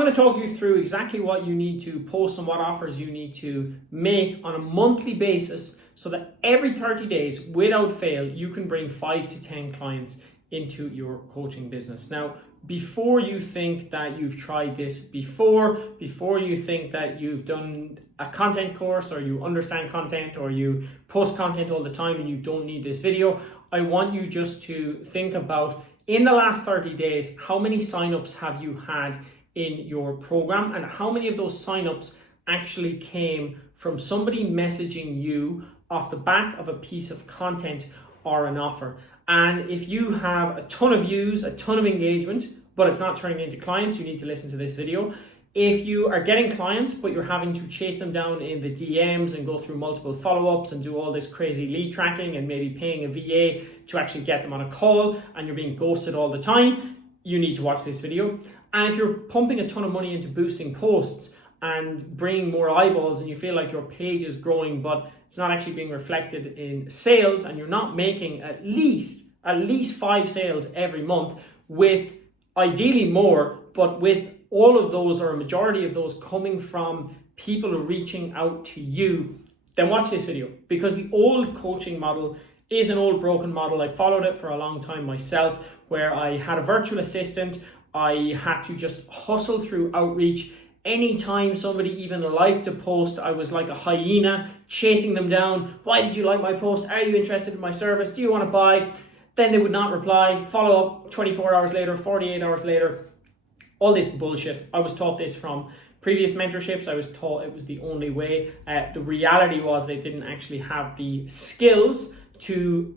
going to talk you through exactly what you need to post and what offers you need to make on a monthly basis so that every 30 days, without fail, you can bring 5 to 10 clients into your coaching business. Now, before you think that you've tried this before you think that you've done a content course or you understand content or you post content all the time and you don't need this video, I want you just to think about, in the last 30 days, how many signups have you had in your program and how many of those signups actually came from somebody messaging you off the back of a piece of content or an offer. And if you have a ton of views, a ton of engagement, but it's not turning into clients, you need to listen to this video. If you are getting clients, but you're having to chase them down in the DMs and go through multiple follow-ups and do all this crazy lead tracking and maybe paying a VA to actually get them on a call and you're being ghosted all the time, you need to watch this video. And if you're pumping a ton of money into boosting posts and bringing more eyeballs and you feel like your page is growing, but it's not actually being reflected in sales and you're not making at least 5 sales every month, with ideally more, but with all of those or a majority of those coming from people reaching out to you, then watch this video, because the old coaching model is an old broken model. I followed it for a long time myself, where I had a virtual assistant. I had to just hustle through outreach. Anytime somebody even liked a post, I was like a hyena chasing them down. Why did you like my post? Are you interested in my service? Do you want to buy? Then they would not reply. Follow up 24 hours later, 48 hours later. All this bullshit. I was taught this from previous mentorships. I was taught it was the only way. The reality was they didn't actually have the skills to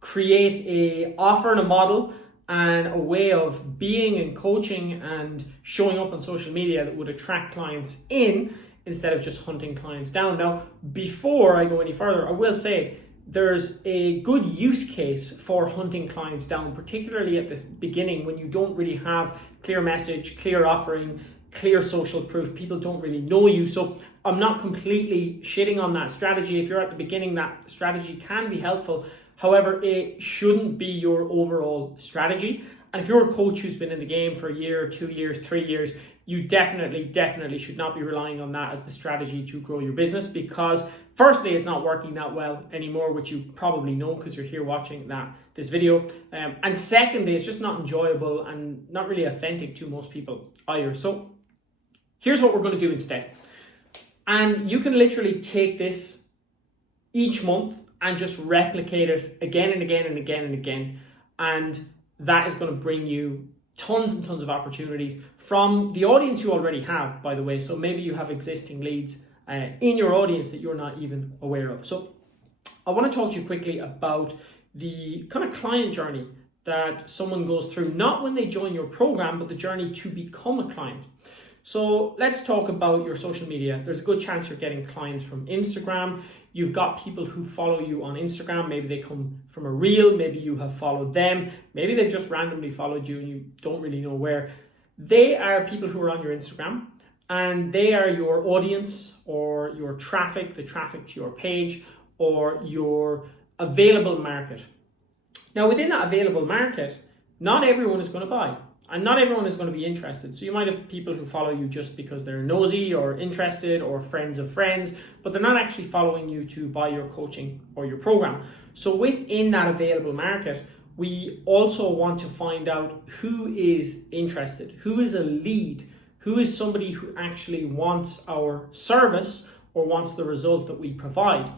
create a offer and a model and a way of being and coaching and showing up on social media that would attract clients in instead of just hunting clients down. Now, before I go any further, I will say there's a good use case for hunting clients down, particularly at the beginning when you don't really have clear message, clear offering, clear social proof. People don't really know you. So I'm not completely shitting on that strategy. If you're at the beginning, that strategy can be helpful. However, it shouldn't be your overall strategy. And if you're a coach who's been in the game for a year, 2 years, 3 years, you definitely should not be relying on that as the strategy to grow your business, because firstly, it's not working that well anymore, which you probably know because you're here watching this video. And secondly, it's just not enjoyable and not really authentic to most people either. So here's what we're going to do instead. And you can literally take this each month and just replicate it again and again and again and again. And that is going to bring you tons and tons of opportunities from the audience you already have, by the way. So maybe you have existing leads in your audience that you're not even aware of. So I want to talk to you quickly about the kind of client journey that someone goes through, not when they join your program, but the journey to become a client. So let's talk about your social media. There's a good chance you're getting clients from Instagram. You've got people who follow you on Instagram. Maybe they come from a reel. Maybe you have followed them. Maybe they've just randomly followed you and you don't really know where. They are people who are on your Instagram, and they are your audience or your traffic, the traffic to your page, or your available market. Now, within that available market, not everyone is going to buy. And not everyone is going to be interested. So you might have people who follow you just because they're nosy or interested or friends of friends, but they're not actually following you to buy your coaching or your program. So within that available market, we also want to find out who is interested, who is a lead, who is somebody who actually wants our service or wants the result that we provide.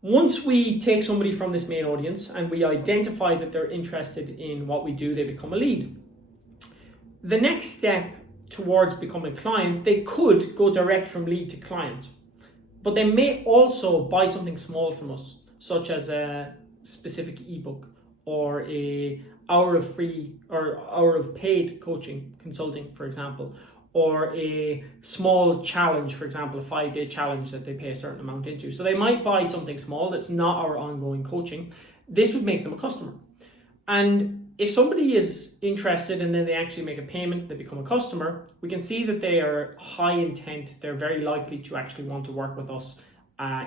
Once we take somebody from this main audience and we identify that they're interested in what we do, they become a lead. The next step towards becoming a client, they could go direct from lead to client, but they may also buy something small from us, such as a specific ebook or a hour of free or hour of paid coaching, consulting, for example, or a small challenge, for example, a 5-day challenge that they pay a certain amount into. So they might buy something small that's not our ongoing coaching. This would make them a customer. And if somebody is interested and then they actually make a payment, they become a customer, we can see that they are high intent. They're very likely to actually want to work with us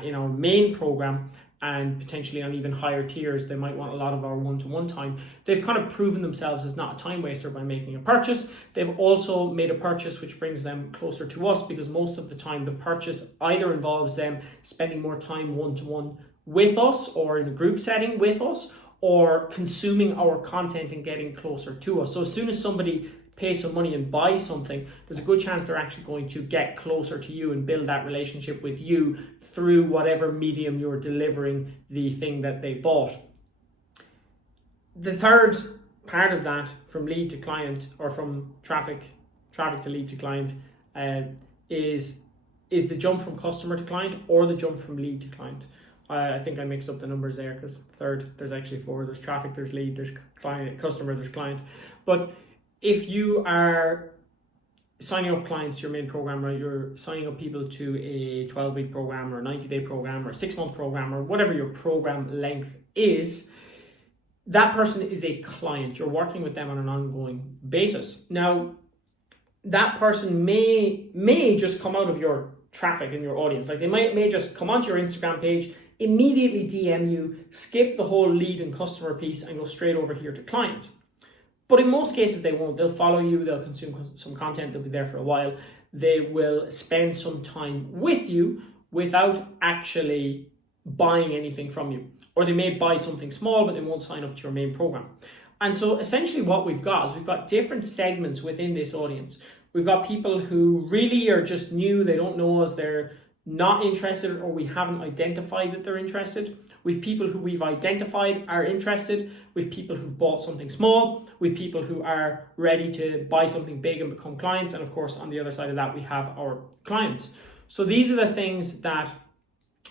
in our main program. and potentially on even higher tiers, they might want a lot of our one-to-one time. They've kind of proven themselves as not a time waster by making a purchase. They've also made a purchase which brings them closer to us, because most of the time the purchase either involves them spending more time one-to-one with us or in a group setting with us, or consuming our content and getting closer to us. So as soon as somebody pay some money and buy something, there's a good chance they're actually going to get closer to you and build that relationship with you through whatever medium you're delivering the thing that they bought. The third part of that, from lead to client, or from traffic to lead to client, is the jump from customer to client or the jump from lead to client. I think I mixed up the numbers there, because third, there's actually four. There's traffic, there's lead, there's client, customer, there's client. But if you are signing up clients to your main program, right, you're signing up people to a 12-week program or a 90-day program or a 6-month program or whatever your program length is, that person is a client. You're working with them on an ongoing basis. Now, that person may just come out of your traffic and your audience. Like, they may just come onto your Instagram page, immediately DM you, skip the whole lead and customer piece and go straight over here to client. But in most cases they won't. They'll follow you, they'll consume some content, they'll be there for a while. They will spend some time with you without actually buying anything from you. Or they may buy something small, but they won't sign up to your main program. And so essentially what we've got is we've got different segments within this audience. We've got people who really are just new, they don't know us, they're not interested, or we haven't identified that they're interested. We've people who we've identified are interested. We've people who've bought something small. We've people who are ready to buy something big and become clients. And of course, on the other side of that, we have our clients. So these are the things that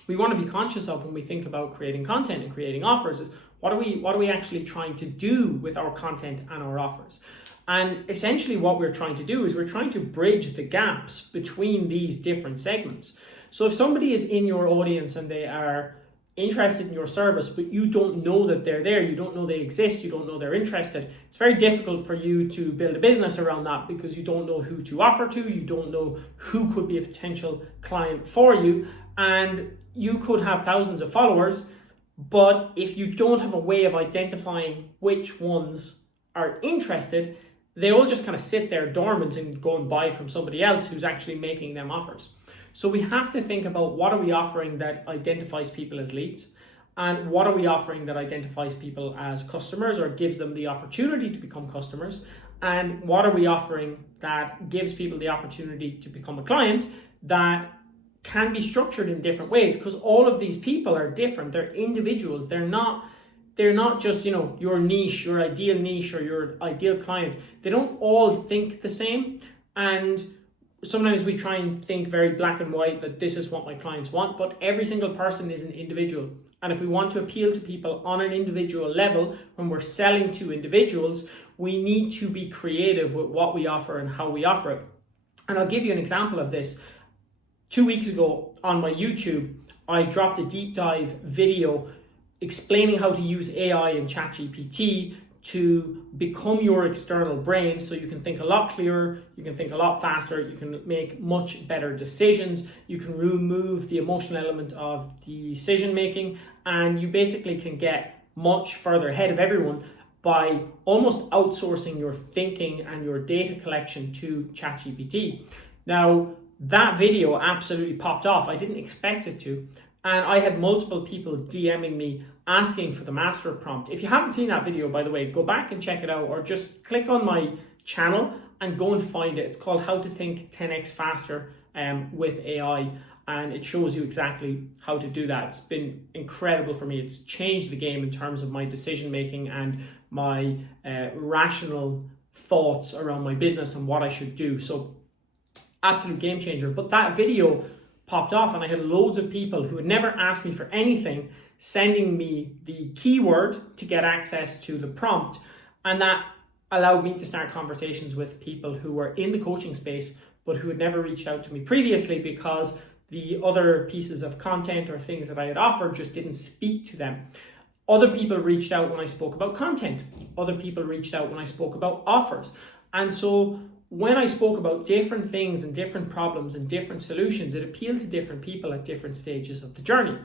we want to be conscious of when we think about creating content and creating offers. Is what are we actually trying to do with our content and our offers? And essentially what we're trying to do is we're trying to bridge the gaps between these different segments. So if somebody is in your audience and they are interested in your service, but you don't know that they're there, you don't know they exist, you don't know they're interested, it's very difficult for you to build a business around that, because you don't know who to offer to, you don't know who could be a potential client for you, and you could have thousands of followers, but if you don't have a way of identifying which ones are interested, they all just kind of sit there dormant and go and buy from somebody else who's actually making them offers. So we have to think about, what are we offering that identifies people as leads, and what are we offering that identifies people as customers or gives them the opportunity to become customers, and what are we offering that gives people the opportunity to become a client that can be structured in different ways, because all of these people are different. They're individuals. They're not just, your niche, your ideal niche or your ideal client. They don't all think the same, and sometimes we try and think very black and white that this is what my clients want, but every single person is an individual. And if we want to appeal to people on an individual level, when we're selling to individuals, we need to be creative with what we offer and how we offer it. And I'll give you an example of this. 2 weeks ago on my YouTube, I dropped a deep dive video explaining how to use AI and ChatGPT to become your external brain, so you can think a lot clearer, you can think a lot faster, you can make much better decisions, you can remove the emotional element of decision making, and you basically can get much further ahead of everyone by almost outsourcing your thinking and your data collection to ChatGPT. Now, that video absolutely popped off. I didn't expect it to. And I had multiple people DMing me asking for the master prompt. If you haven't seen that video, by the way, go back and check it out, or just click on my channel and go and find it. It's called How to Think 10x Faster with AI. And it shows you exactly how to do that. It's been incredible for me. It's changed the game in terms of my decision making and my rational thoughts around my business and what I should do. So absolute game changer. But that video popped off, and I had loads of people who had never asked me for anything sending me the keyword to get access to the prompt, and that allowed me to start conversations with people who were in the coaching space but who had never reached out to me previously, because the other pieces of content or things that I had offered just didn't speak to them. Other people reached out when I spoke about content. Other people reached out when I spoke about offers. And so when I spoke about different things and different problems and different solutions, it appealed to different people at different stages of the journey.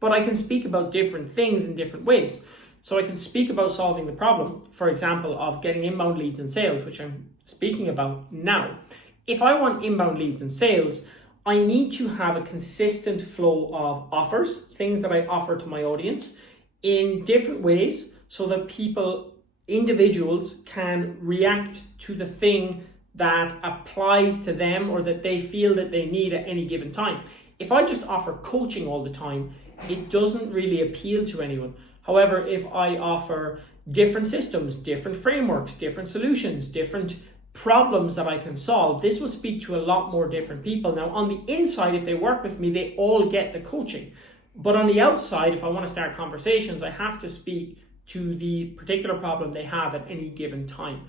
But I can speak about different things in different ways. So I can speak about solving the problem, for example, of getting inbound leads and sales, which I'm speaking about now. If I want inbound leads and sales, I need to have a consistent flow of offers, things that I offer to my audience in different ways so that people, individuals, can react to the thing that applies to them or that they feel that they need at any given time. If I just offer coaching all the time, it doesn't really appeal to anyone. However, if I offer different systems, different frameworks, different solutions, different problems that I can solve, this will speak to a lot more different people. Now, on the inside, if they work with me, they all get the coaching. But on the outside, if I want to start conversations, I have to speak to the particular problem they have at any given time.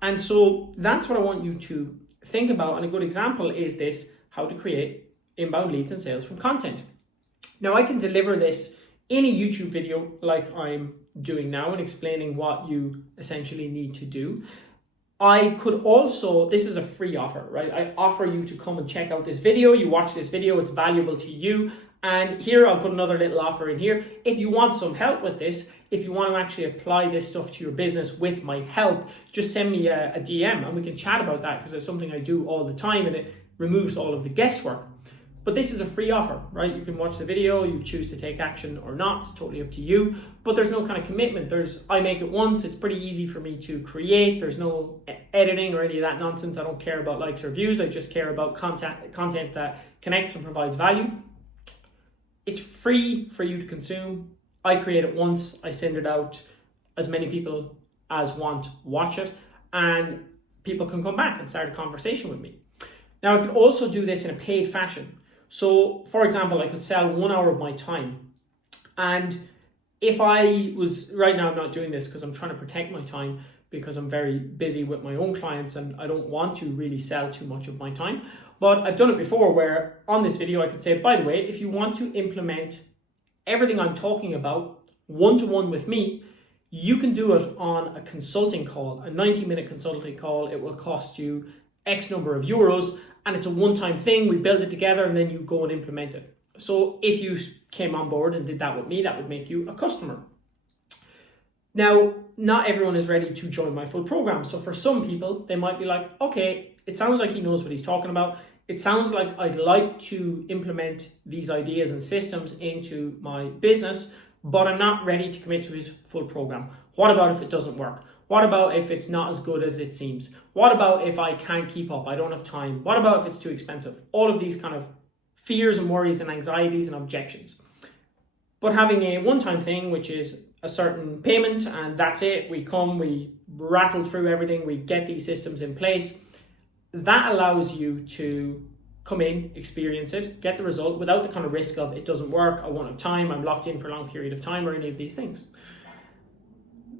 And so that's what I want you to think about. And a good example is this: how to create inbound leads and sales from content. Now, I can deliver this in a YouTube video like I'm doing now and explaining what you essentially need to do. I could also, this is a free offer, right? I offer you to come and check out this video. You watch this video, it's valuable to you. And here I'll put another little offer in here. If you want some help with this, if you want to actually apply this stuff to your business with my help, just send me a DM and we can chat about that, because it's something I do all the time and it removes all of the guesswork. But this is a free offer, right? You can watch the video, you choose to take action or not, it's totally up to you. But there's no kind of commitment. I make it once, it's pretty easy for me to create. There's no editing or any of that nonsense. I don't care about likes or views. I just care about content that connects and provides value. It's free for you to consume. I create it once, I send it out. As many people as want watch it, and people can come back and start a conversation with me. Now, I could also do this in a paid fashion. So, for example, I could sell 1 hour of my time. And if I was, right now I'm not doing this because I'm trying to protect my time, because I'm very busy with my own clients and I don't want to really sell too much of my time. But I've done it before where on this video I could say, by the way, if you want to implement everything I'm talking about one-to-one with me, you can do it on a consulting call, a 90-minute consulting call. It will cost you X number of euros, and it's a one-time thing. We build it together and then you go and implement it. So if you came on board and did that with me, that would make you a customer. Now, not everyone is ready to join my full program. So for some people, they might be like, okay, it sounds like he knows what he's talking about. It sounds like I'd like to implement these ideas and systems into my business, but I'm not ready to commit to his full program. What about if it doesn't work? What about if it's not as good as it seems? What about if I can't keep up? I don't have time. What about if it's too expensive? All of these kind of fears and worries and anxieties and objections. But having a one-time thing, which is a certain payment and that's it, we come, we rattle through everything, we get these systems in place, that allows you to come in, experience it, get the result without the kind of risk of it doesn't work, I won't have time, I'm locked in for a long period of time, or any of these things.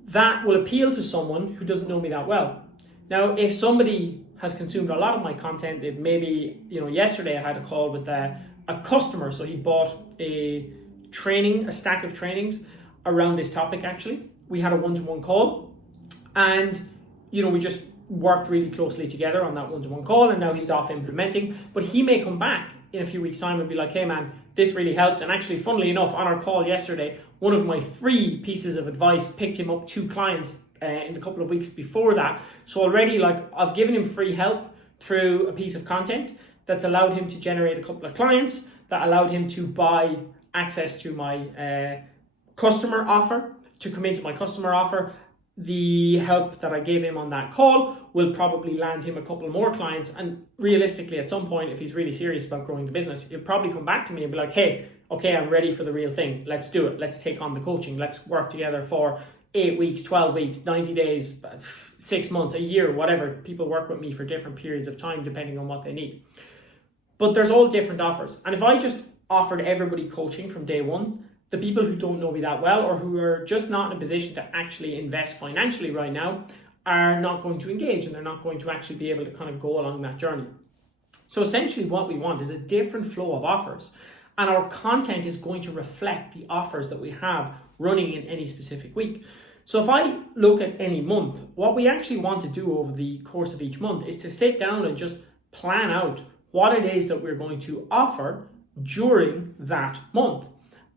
That will appeal to someone who doesn't know me that well. Now, if somebody has consumed a lot of my content, if maybe, yesterday I had a call with a customer, so he bought a stack of trainings around this topic actually. We had a one-to-one call and, we just worked really closely together on that one-to-one call, and now he's off implementing. But he may come back in a few weeks' time and be like, hey man, this really helped. And actually, funnily enough, on our call yesterday, one of my free pieces of advice picked him up 2 clients in the couple of weeks before that. So already, I've given him free help through a piece of content that's allowed him to generate a couple of clients, that allowed him to buy access to my customer offer, to come into my customer offer. The help that I gave him on that call will probably land him a couple more clients. And realistically, at some point, if he's really serious about growing the business, he'll probably come back to me and be like, hey, okay, I'm ready for the real thing. Let's do it. Let's take on the coaching. Let's work together for 8 weeks, 12 weeks, 90 days, 6 months, a year, whatever. People work with me for different periods of time, depending on what they need. But there's all different offers. And if I just offered everybody coaching from day one, the people who don't know me that well or who are just not in a position to actually invest financially right now are not going to engage, and they're not going to actually be able to kind of go along that journey. So essentially what we want is a different flow of offers, and our content is going to reflect the offers that we have running in any specific week. So if I look at any month, what we actually want to do over the course of each month is to sit down and just plan out what it is that we're going to offer during that month.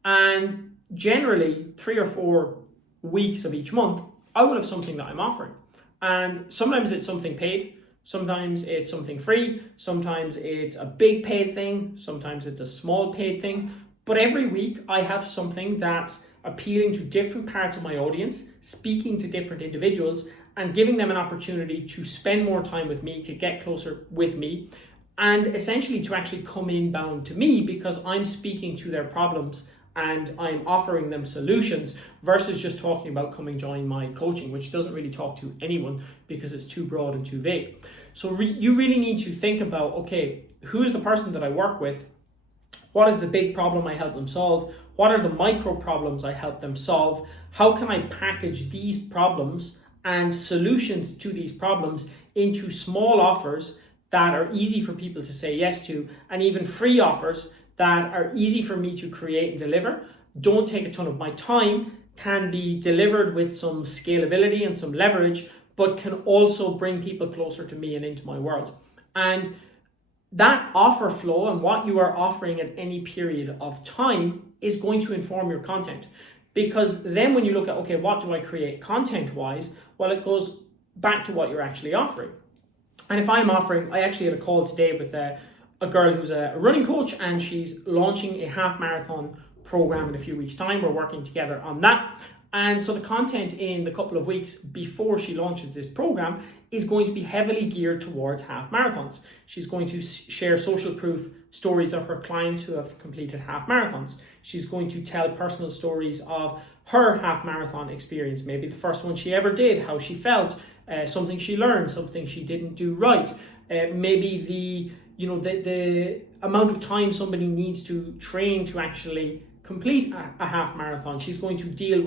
And generally 3 or 4 weeks of each month, I will have something that I'm offering. And sometimes it's something paid, sometimes it's something free, sometimes it's a big paid thing, sometimes it's a small paid thing. But every week I have something that's appealing to different parts of my audience, speaking to different individuals, and giving them an opportunity to spend more time with me, to get closer with me, and essentially to actually come inbound to me because I'm speaking to their problems and I'm offering them solutions versus just talking about coming join my coaching, which doesn't really talk to anyone because it's too broad and too vague. So you really need to think about, okay, who's the person that I work with? What is the big problem I help them solve? What are the micro problems I help them solve? How can I package these problems and solutions to these problems into small offers that are easy for people to say yes to, and even free offers that are easy for me to create and deliver, don't take a ton of my time, can be delivered with some scalability and some leverage, but can also bring people closer to me and into my world. And that offer flow and what you are offering at any period of time is going to inform your content. Because then when you look at, okay, what do I create content-wise? Well, it goes back to what you're actually offering. And if I'm offering, I actually had a call today with a girl who's a running coach, and she's launching a half marathon program in a few weeks' time. We're working together on that. And so the content in the couple of weeks before she launches this program is going to be heavily geared towards half marathons. She's going to share social proof stories of her clients who have completed half marathons. She's going to tell personal stories of her half marathon experience, maybe the first one she ever did, how she felt, something she learned, something she didn't do right, maybe the amount of time somebody needs to train to actually complete a half marathon. She's going to deal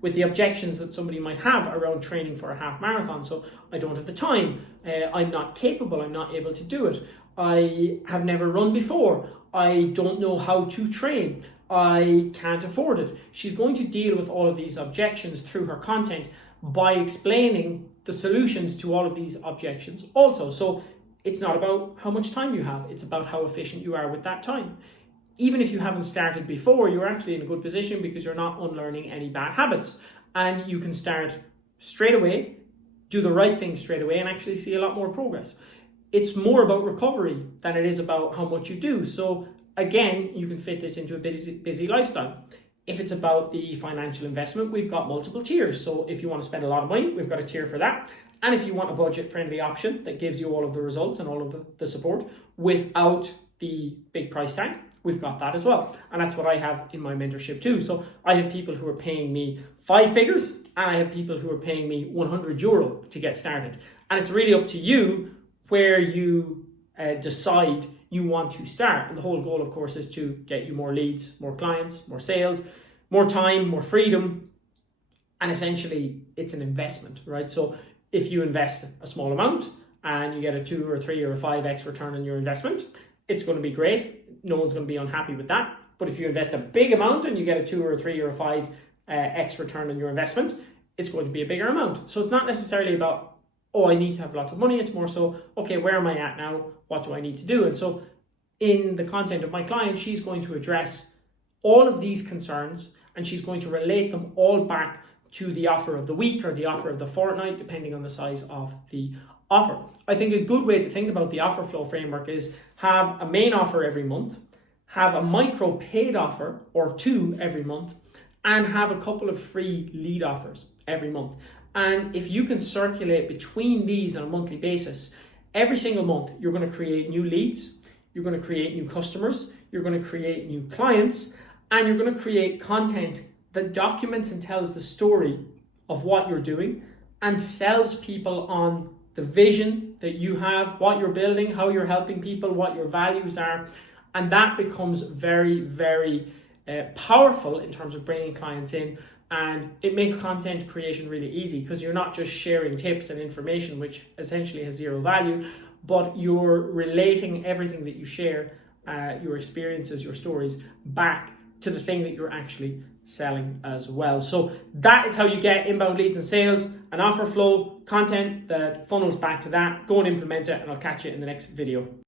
with the objections that somebody might have around training for a half marathon. So I don't have the time, I'm not capable, I'm not able to do it, I have never run before, I don't know how to train, I can't afford it. She's going to deal with all of these objections through her content by explaining the solutions to all of these objections also. So it's not about how much time you have, it's about how efficient you are with that time. Even if you haven't started before, you're actually in a good position because you're not unlearning any bad habits, and you can start straight away, do the right thing straight away, and actually see a lot more progress. It's more about recovery than it is about how much you do. So again, you can fit this into a busy lifestyle. If it's about the financial investment, we've got multiple tiers. So if you want to spend a lot of money, we've got a tier for that. And if you want a budget-friendly option that gives you all of the results and all of the support without the big price tag, we've got that as well. And that's what I have in my mentorship too. So I have people who are paying me 5 figures, and I have people who are paying me €100 to get started. And it's really up to you where you decide you want to start. And the whole goal, of course, is to get you more leads, more clients, more sales, more time, more freedom. And essentially, it's an investment, right? So if you invest a small amount and you get a 2 or 3 or a 5x return on your investment, it's going to be great. No one's going to be unhappy with that. But if you invest a big amount and you get a 2 or a 3 or a 5x return on your investment, it's going to be a bigger amount. So it's not necessarily about, oh, I need to have lots of money. It's more so, okay, where am I at now? What do I need to do? And so in the content of my client, she's going to address all of these concerns, and she's going to relate them all back to the offer of the week or the offer of the fortnight, depending on the size of the offer. I think a good way to think about the offer flow framework is have a main offer every month, have a micro paid offer or 2 every month, and have a couple of free lead offers every month. And if you can circulate between these on a monthly basis, every single month, you're going to create new leads, you're going to create new customers, you're going to create new clients, and you're going to create content that documents and tells the story of what you're doing and sells people on the vision that you have, what you're building, how you're helping people, what your values are. And that becomes very, very powerful in terms of bringing clients in. And it makes content creation really easy because you're not just sharing tips and information, which essentially has zero value, but you're relating everything that you share, your experiences, your stories, back to the thing that you're actually selling as well. So that is how you get inbound leads and sales, an offer flow, content that funnels back to that. Go and implement it, and I'll catch you in the next video.